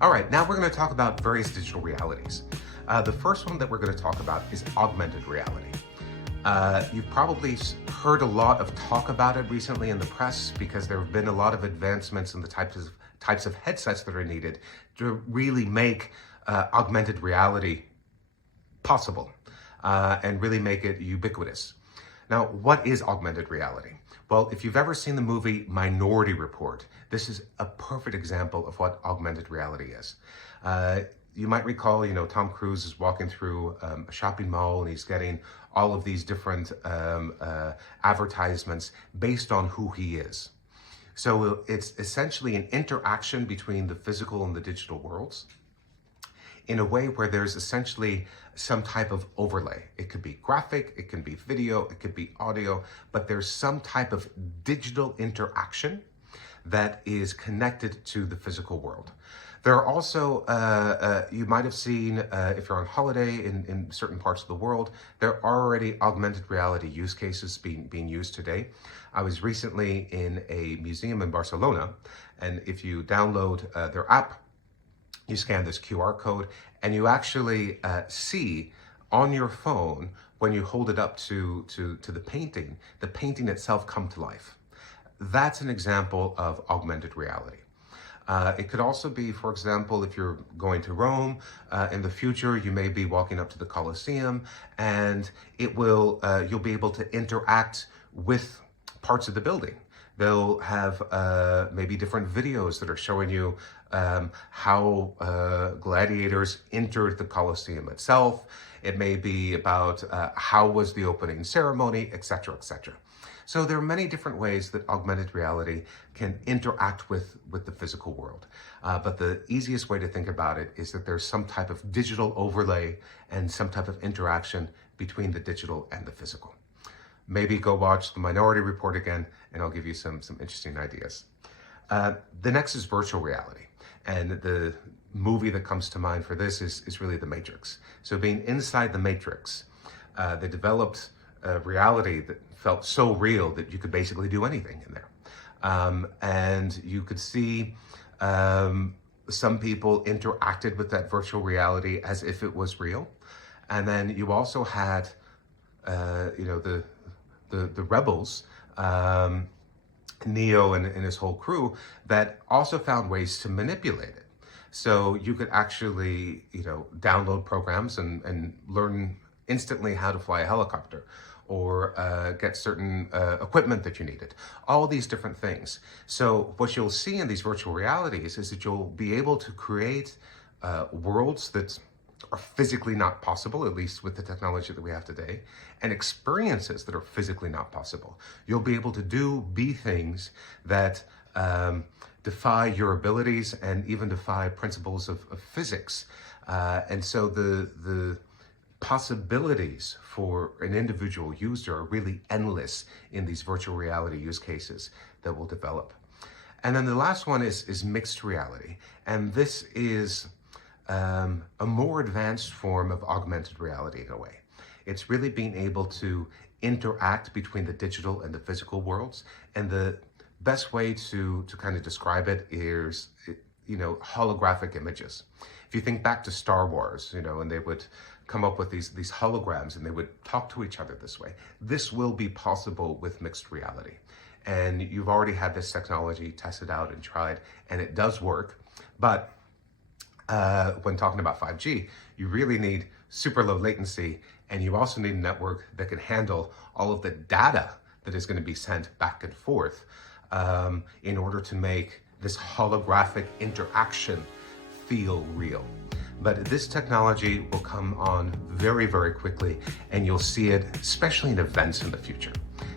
All right, now we're going to talk about various digital realities. The first one that we're going to talk about is augmented reality. You've probably heard a lot of talk about it recently in the press because there have been a lot of advancements in the types of headsets that are needed to really make augmented reality possible and really make it ubiquitous. Now, what is augmented reality? Well, if you've ever seen the movie Minority Report, this is a perfect example of what augmented reality is. You might recall, Tom Cruise is walking through a shopping mall and he's getting all of these different advertisements based on who he is. So it's essentially an interaction between the physical and the digital worlds in a way where there's essentially some type of overlay. It could be graphic, it can be video, it could be audio, but there's some type of digital interaction that is connected to the physical world. There are also, you might have seen, if you're on holiday in certain parts of the world, there are already augmented reality use cases being used today. I was recently in a museum in Barcelona, and if you download their app, you scan this QR code and you actually see on your phone, when you hold it up to the painting itself come to life. That's an example of augmented reality. It could also be, for example, if you're going to Rome in the future, you may be walking up to the Colosseum and you'll be able to interact with parts of the building. They'll have maybe different videos that are showing you how gladiators entered the Colosseum itself. It may be about how was the opening ceremony, etc., etc. So there are many different ways that augmented reality can interact with the physical world. But the easiest way to think about it is that there's some type of digital overlay and some type of interaction between the digital and the physical. Maybe go watch the Minority Report again, and I'll give you some interesting ideas. The next is virtual reality. And the movie that comes to mind for this is really The Matrix. So being inside the Matrix, they developed a reality that felt so real that you could basically do anything in there. And you could see some people interacted with that virtual reality as if it was real. And then you also had, the rebels, Neo and his whole crew, that also found ways to manipulate it. So you could actually, download programs and learn instantly how to fly a helicopter or get certain equipment that you needed, all these different things. So what you'll see in these virtual realities is that you'll be able to create worlds that are physically not possible, at least with the technology that we have today, and experiences that are physically not possible. You'll be able to be things that defy your abilities and even defy principles of physics. And so the possibilities for an individual user are really endless in these virtual reality use cases that will develop. And then the last one is mixed reality. And this is a more advanced form of augmented reality in a way. It's really being able to interact between the digital and the physical worlds. And the best way to kind of describe it is, holographic images. If you think back to Star Wars, and they would come up with these holograms and they would talk to each other this way. This will be possible with mixed reality. And you've already had this technology tested out and tried, and it does work. But when talking about 5G, you really need super low latency, and you also need a network that can handle all of the data that is going to be sent back and forth in order to make this holographic interaction feel real. But this technology will come on very, very quickly, and you'll see it, especially in events in the future.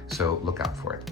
So look out for it.